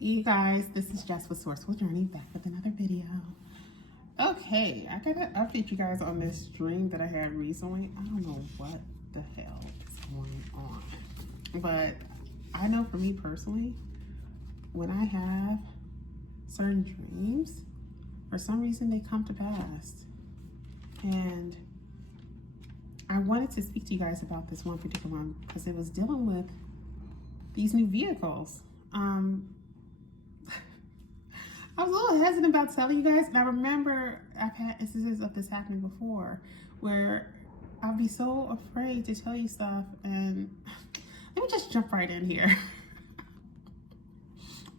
You guys, this is Jess with Sourceful Journey, back with another video. Okay, I gotta update you guys on this dream that I had recently. I don't know what the hell is going on, but I know for me personally, when I have certain dreams, for some reason they come to pass. And I wanted to speak to you guys about this one particular one because it was dealing with these new vehicles. I was a little hesitant about telling you guys, and I remember I've had instances of this happening before where I'll be so afraid to tell you stuff, and let me just jump right in here.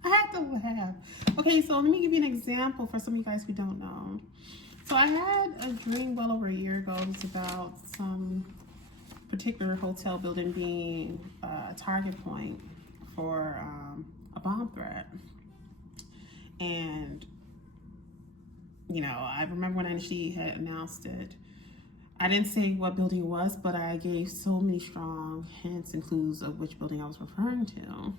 I had to laugh. Okay, so let me give you an example for some of you guys who don't know. So I had a dream well over a year ago. It was about some particular hotel building being a target point for a bomb threat. And, you know, I remember when I initially had announced it, I didn't say what building it was, but I gave so many strong hints and clues of which building I was referring to.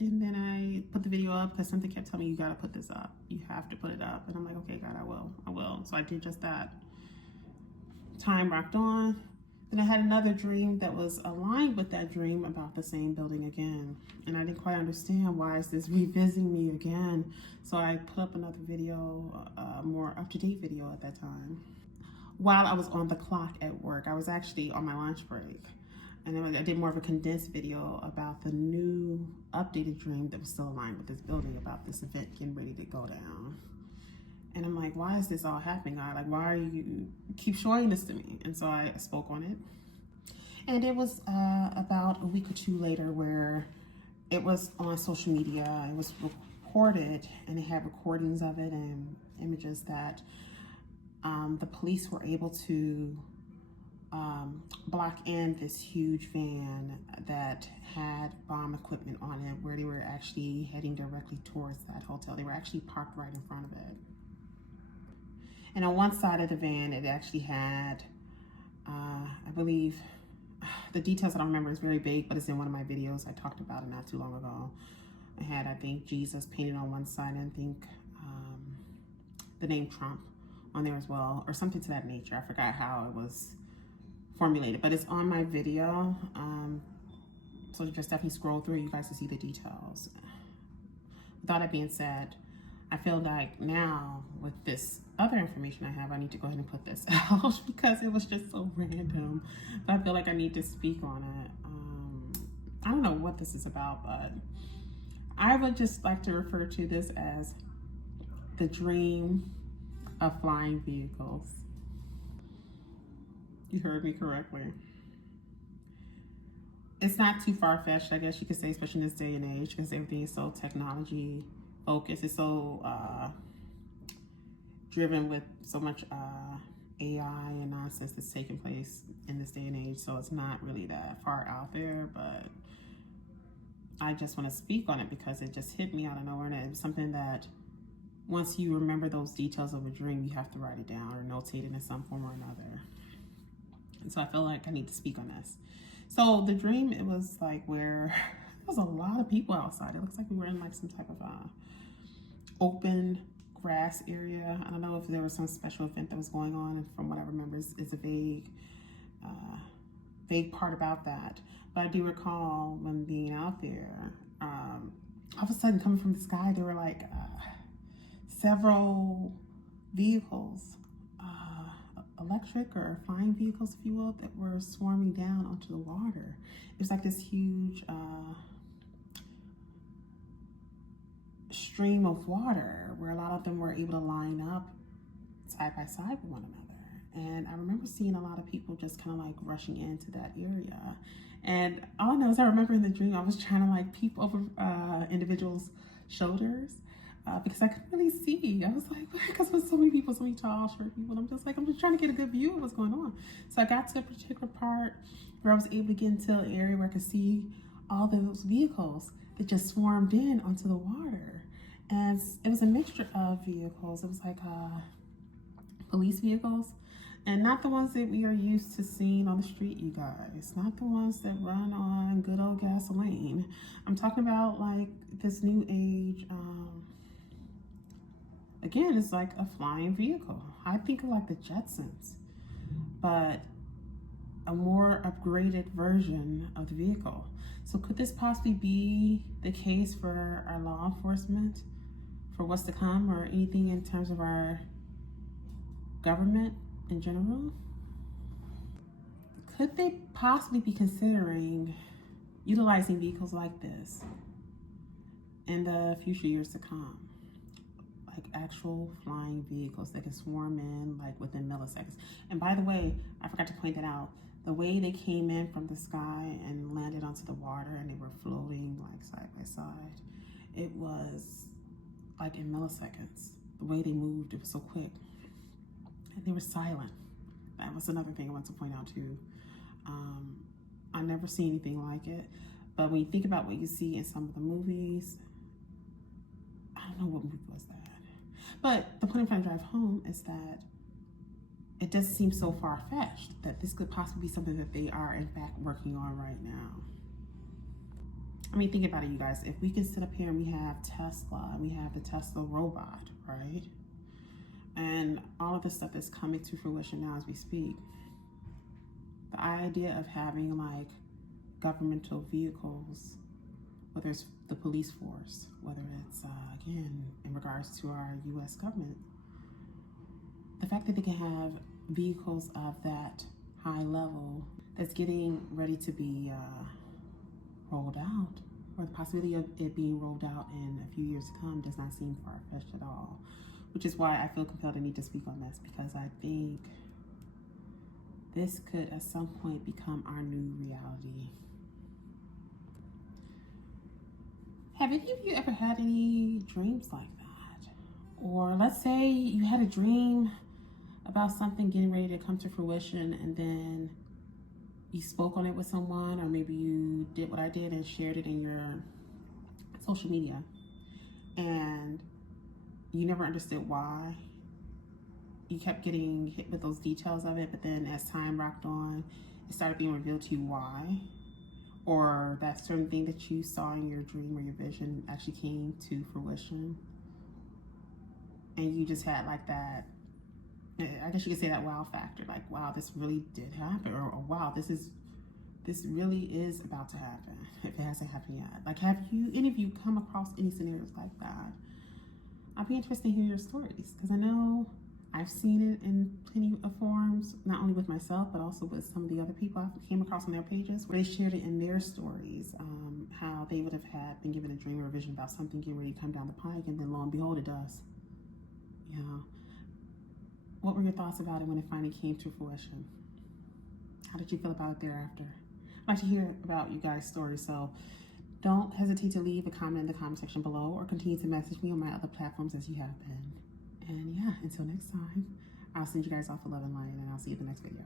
And then I put the video up because something kept telling me, you got to put this up. You have to put it up. And I'm like, okay, God, I will. So I did just that. Time rocked on. Then I had another dream that was aligned with that dream about the same building again. And I didn't quite understand, why is this revisiting me again? So I put up another video, a more up-to-date video at that time. While I was on the clock at work, I was actually on my lunch break. And then I did more of a condensed video about the new updated dream that was still aligned with this building about this event getting ready to go down. And I'm like, why is this all happening, God? Like, why are you keep showing this to me? And so I spoke on it. And it was about a week or two later where it was on social media. It was reported, and they had recordings of it and images that the police were able to block in this huge van that had bomb equipment on it, where they were actually heading directly towards that hotel. They were actually parked right in front of it. And on one side of the van, it actually had, I believe, the details I don't remember is very vague, but it's in one of my videos. I talked about it not too long ago. I had, I think, Jesus painted on one side, and I think the name Trump on there as well, or something to that nature. I forgot how it was formulated, but it's on my video. So just definitely scroll through, you guys to see the details. With all that being said, I feel like now with this other information I have, I need to go ahead and put this out because it was just so random. But I feel like I need to speak on it. I don't know what this is about, but I would just like to refer to this as the dream of flying vehicles. You heard me correctly. It's not too far-fetched, I guess you could say, especially in this day and age, because everything is so technology focused. It's so driven with so much AI and nonsense that's taking place in this day and age. So it's not really that far out there, but I just want to speak on it because it just hit me out of nowhere. And it was something that once you remember those details of a dream, you have to write it down or notate it in some form or another. And so I feel like I need to speak on this. So the dream, it was like where there was a lot of people outside. It looks like we were in like some type of open grass area. I don't know if there was some special event that was going on, and from what I remember is a vague part about that. But I do recall when being out there, all of a sudden coming from the sky, there were like several vehicles, electric or flying vehicles, if you will, that were swarming down onto the water. It was like this huge stream of water where a lot of them were able to line up side by side with one another. And I remember seeing a lot of people just kind of like rushing into that area. And all I know is I remember in the dream, I was trying to like peep over individuals' shoulders because I couldn't really see. I was like, because with so many people, so many tall, short people, I'm just trying to get a good view of what's going on. So I got to a particular part where I was able to get into an area where I could see all those vehicles that just swarmed in onto the water. And it was a mixture of vehicles. It was like police vehicles. And not the ones that we are used to seeing on the street, you guys. Not the ones that run on good old gasoline. I'm talking about like this new age, again, it's like a flying vehicle. I think of like the Jetsons, but a more upgraded version of the vehicle. So could this possibly be the case for our law enforcement, for what's to come, or anything in terms of our government in general? Could they possibly be considering utilizing vehicles like this in the future years to come? Like actual flying vehicles that can swarm in like within milliseconds. And by the way, I forgot to point that out. The way they came in from the sky and landed onto the water and they were floating like side by side, it was like in milliseconds. The way they moved, it was so quick. And they were silent. That was another thing I want to point out too. I never seen anything like it. But when you think about what you see in some of the movies, I don't know what movie was that. But the point I'm trying to drive home is that it doesn't seem so far-fetched that this could possibly be something that they are in fact working on right now. I mean, think about it, you guys. If we can sit up here and we have Tesla and we have the Tesla robot, right? And all of this stuff is coming to fruition now as we speak. The idea of having like governmental vehicles, whether it's the police force, whether it's, again, in regards to our U.S. government, the fact that they can have vehicles of that high level that's getting ready to be rolled out, or the possibility of it being rolled out in a few years to come, does not seem far-fetched at all. Which is why I feel compelled to need to speak on this, because I think this could at some point become our new reality. Have any of you ever had any dreams like that? Or let's say you had a dream about something getting ready to come to fruition and then you spoke on it with someone, or maybe you did what I did and shared it in your social media and you never understood why. You kept getting hit with those details of it, but then as time rocked on, it started being revealed to you why. Or that certain thing that you saw in your dream or your vision actually came to fruition. And you just had like that, I guess you could say that wow factor, like, wow, this really did happen, or wow, this really is about to happen, if it hasn't happened yet. Like, have you, any of you, come across any scenarios like that? I'd be interested to hear your stories, because I know I've seen it in plenty of forms, not only with myself, but also with some of the other people I came across on their pages, where they shared it in their stories, how they would have been given a dream or a vision about something getting ready to come down the pike, and then lo and behold, it does. You know, what were your thoughts about it when it finally came to fruition? How did you feel about it thereafter? I'd like to hear about you guys' stories, so don't hesitate to leave a comment in the comment section below, or continue to message me on my other platforms as you have been. And yeah, until next time, I'll send you guys off a love and light, and I'll see you in the next video.